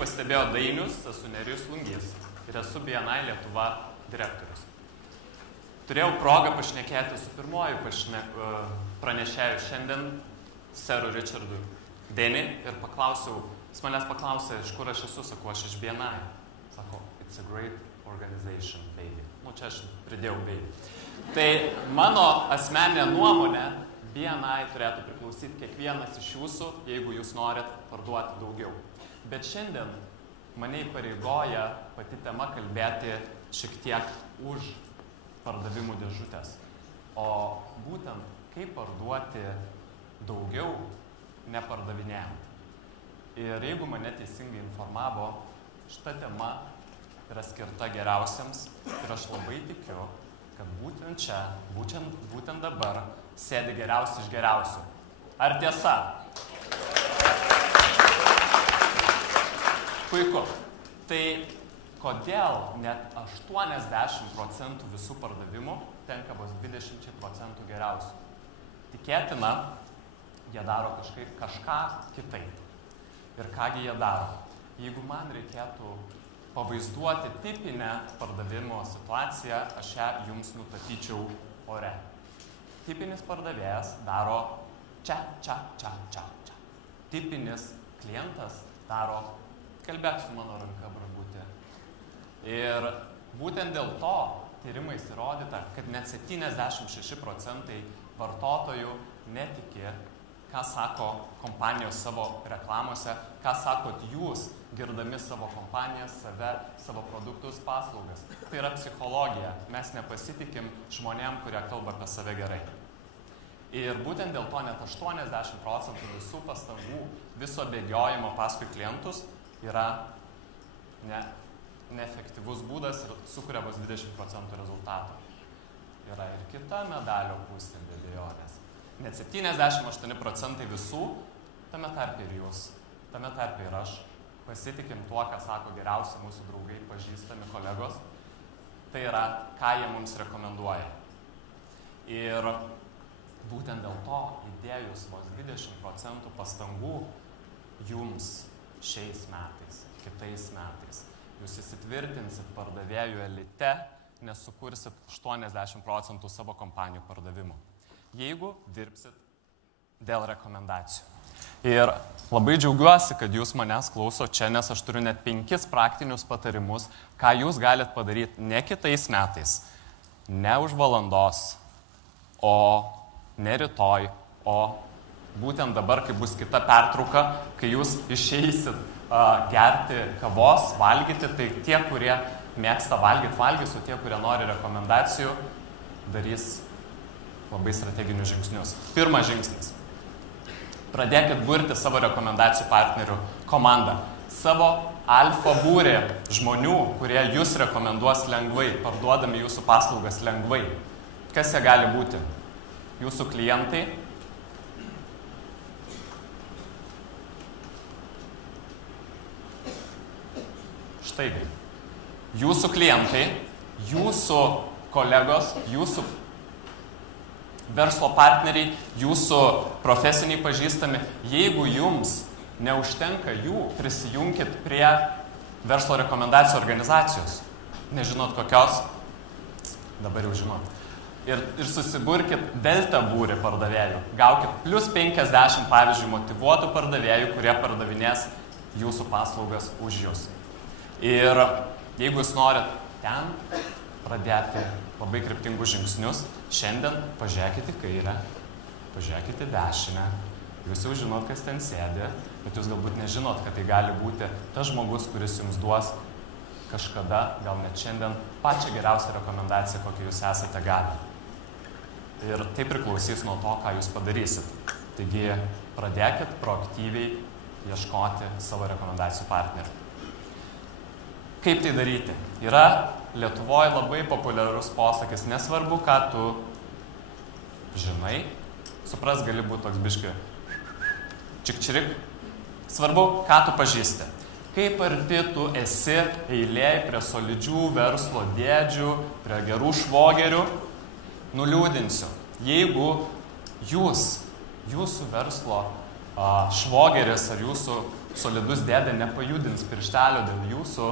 Pastebėjo Dainius, esu Nerijus Lungys ir esu BNI Lietuva direktorius. Turėjau progą pašnekėti su pirmoju pranešėju šiandien, seru Richardu Denny, ir jis manęs paklausė, iš kur aš esu, sakau, aš iš BNI. Sako, it's a great organization, baby. Čia aš pridėjau baby. Tai mano asmeninė nuomonė, BNI turėtų priklausyti kiekvienas iš jūsų, jeigu jūs norit parduoti daugiau. Bet šiandien mane įpareigoja pati tema kalbėti šiek tiek už pardavimų dėžutės. O būtent kaip parduoti daugiau nepardavinėjant. Ir jeigu mane teisingai informavo, šita tema yra skirta geriausiams ir aš labai tikiu, kad būtent čia, būtent dabar sėdi geriausi iš geriausių. Ar tiesa? Puiku. Tai kodėl net 80% visų pardavimų tenka vos 20% geriausių? Tikėtina, jie daro kažką kitaip. Ir kągi jie daro? Jeigu man reikėtų pavaizduoti tipinę pardavimo situaciją, aš ją jums nutapyčiau ore. Tipinis pardavėjas daro čia. Tipinis klientas daro kalbėk su mano ranka, brangutė. Ir būtent dėl to tyrimais įrodyta, kad net 76% vartotojų netiki, ką sako kompanijos savo reklamose, ką sakot jūs, girdami savo kompanijas, save, savo produktus, paslaugas. Tai yra psichologija. Mes nepasitikim žmonėm, kurie kalba apie save gerai. Ir būtent dėl to net 80% visų pastangų, viso bėgiojimo paskui klientus yra neefektyvus būdas ir sukuria vos 20% rezultatų. Yra ir kita medalio pusė, be abejonės. Net 78% visų, tame tarpe ir jūs, tame tarpe ir aš, pasitikim tuo, ką sako geriausi mūsų draugai, pažįstami kolegos. Tai yra, ką jie mums rekomenduoja. Ir būtent dėl to įdėjus vos 20% pastangų jums šiais metais, kitais metais. Jūs įsitvirtinsit pardavėjų elite, nes sukursit 80% savo kompanijų pardavimų. Jeigu dirbsit dėl rekomendacijų. Ir labai džiaugiuosi, kad jūs manęs klauso čia, nes aš turiu net 5 praktinius patarimus, ką jūs galit padaryti ne kitais metais, ne už valandos, o ne rytoj, o būtent dabar, kai bus kita pertrauka, kai jūs išeisit gerti kavos, valgyti, tai tie, kurie mėgsta valgyti, valgys, o tie, kurie nori rekomendacijų, darys labai strateginius žingsnius. Pirmas žingsnis. Pradėkit burti savo rekomendacijų partnerių komandą. Savo alfa būrį žmonių, kurie jūs rekomenduos lengvai, parduodami jūsų paslaugas lengvai. Kas jie gali būti? Jūsų klientai, štaigi, jūsų klientai, jūsų kolegos, jūsų verslo partneriai, jūsų profesiniai pažįstami, jeigu jums neužtenka jų, prisijunkit prie verslo rekomendacijų organizacijos. Nežinot kokios? Dabar jau žinot. Ir susiburkit delta būrį pardavėjų. Gaukit plus 50, pavyzdžiui, motyvuotų pardavėjų, kurie pardavinės jūsų paslaugas už jūs. Ir jeigu jūs norit ten pradėti labai kryptingus žingsnius, šiandien pažiūrėkit į kairę, pažiūrėkit į dešinę. Jūs jau žinot, kas ten sėdi, bet jūs galbūt nežinot, kad tai gali būti tas žmogus, kuris jums duos kažkada, gal net šiandien, pačią geriausią rekomendaciją, kokią jūs esate gavę. Ir tai priklausys nuo to, ką jūs padarysit. Taigi pradėkit proaktyviai ieškoti savo rekomendacijų partnerių. Kaip tai daryti? Yra Lietuvoje labai populiarus posakis, nesvarbu, ką tu žinai, supras gali būti toks biški čikčirik, svarbu, ką tu pažįsti. Kaip arti tu esi eilėj prie solidžių verslo dėdžių, prie gerų švogerių? Nuliūdinsiu. Jeigu jūsų verslo švogeris ar jūsų solidus dėdė nepajudins pirštelio dėl jūsų,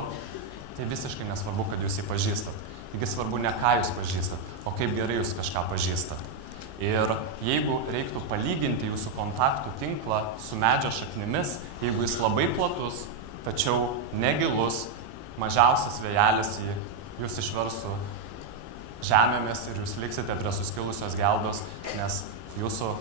tai visiškai nesvarbu, kad jūs jį pažįstat. Taigi svarbu ne ką jūs pažįstat, o kaip gerai jūs kažką pažįstat. Ir jeigu reiktų palyginti jūsų kontaktų tinklą su medžio šaknimis, jeigu jis labai platus, tačiau negilus, mažiausias vėjelis jūs išversų žemėmis ir jūs liksite prie suskilusios geldos, nes jūsų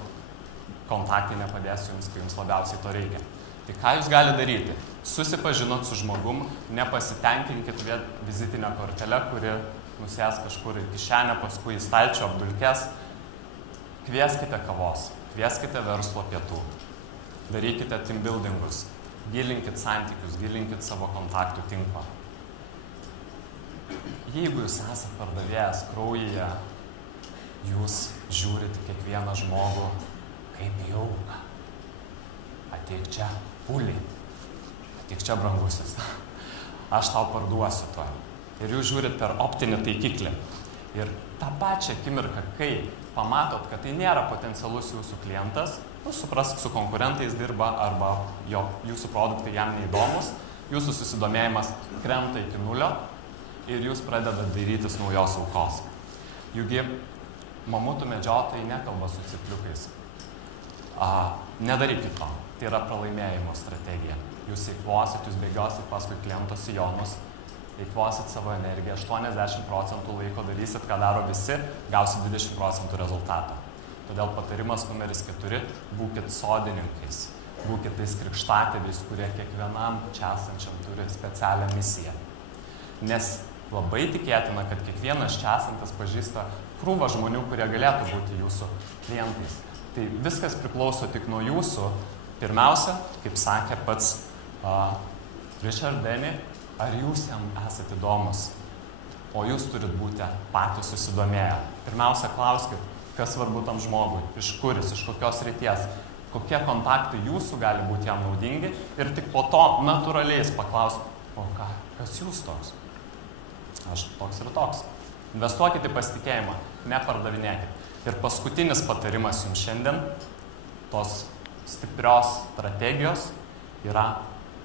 kontaktai nepadės jums, kai jums labiausiai to reikia. Tai ką jūs galite daryti? Susipažinot su žmogum, nepasitenkinkit vizitinę kortelę, kuri nusės kažkur į kišenę, paskui į stalčių apdulkės. Kvieskite kavos, kvieskite verslo pietų, darykite team buildingus, gilinkit santykius, gilinkit savo kontaktų tinklą. Jeigu jūs esate pardavėjas kraujyje, jūs žiūrite kiekvieną žmogų kaip jauką. Ateik čia, pulį. Ateik čia, brangusis. Aš tau parduosiu to. Ir jūs žiūrit per optinį taikiklį. Ir tą pačią akimirką, kai pamatot, kad tai nėra potencialus jūsų klientas, jūs suprask, su konkurentais dirba arba jūsų produktai jam neįdomus, jūsų susidomėjimas krenta iki nulio ir jūs pradedat dairytis naujos aukos. Jūgi mamutų medžiotojai nekalba su cipliukais. Nedarykit to. Tai yra pralaimėjimo strategija. Jūs eikvosit, jūs bėgiosit paskui kliento sijonus, eikvosit savo energiją, 80% laiko darysit, ką daro visi, gausit 20% rezultato. Todėl patarimas numeris 4 – būkit sodininkais, būkit tais krikštatėviais, kurie kiekvienam čia esančiam turi specialią misiją. Nes labai tikėtina, kad kiekvienas čia esantis pažįsta krūvą žmonių, kurie galėtų būti jūsų klientais. Tai viskas priklauso tik nuo jūsų. Pirmiausia, kaip sakė pats Richard Denny, ar jūs jam esate įdomus, o jūs turit būti patys susidomėję. Pirmiausia, klauskit, kas svarbu tam žmogui, iš kuris, iš kokios srities, kokie kontaktai jūsų gali būti jam naudingi ir tik po to natūraliai paklauskit, o ką, kas jūs toks? Aš toks ir toks. Investuokit į pasitikėjimą, nepardavinėkit. Ir paskutinis patarimas jums šiandien, tos stiprios strategijos, yra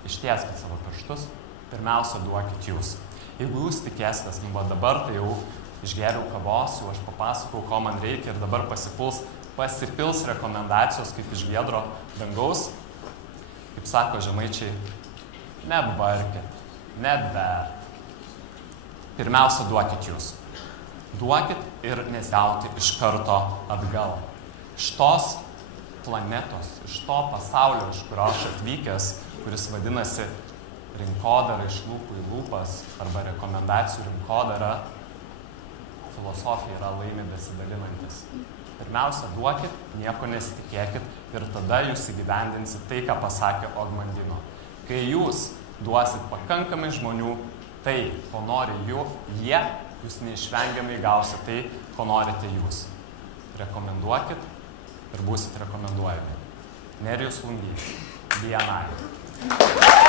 ištieskit savo pirštus, pirmiausia duokit jūs. Jeigu jūs tikėsitės, dabar tai jau išgeriau kavos, jau aš papasakau, ko man reikia ir dabar pasipils rekomendacijos kaip iš giedro dangaus, kaip sako žemaičiai, nebarkit, neber. Pirmiausia, duokit jūs. Duokit ir nesiauti iš karto atgal. Iš tos planetos, iš to pasaulio, iš kurio aš atvykęs, kuris vadinasi rinkodara iš lūpų į lūpas arba rekomendacijų rinkodara, filosofija yra laimi besidalinantis. Pirmiausia, duokit, nieko nesitikėkit ir tada jūs įgyvendinsit tai, ką pasakė Ogmandino. Kai jūs duosit pakankamai žmonių tai, ko nori jie, jūs neišvengiamai gausit tai, ko norite jūs. Rekomenduokit ir būsit rekomenduojami. Nerijus Lungys, BNI.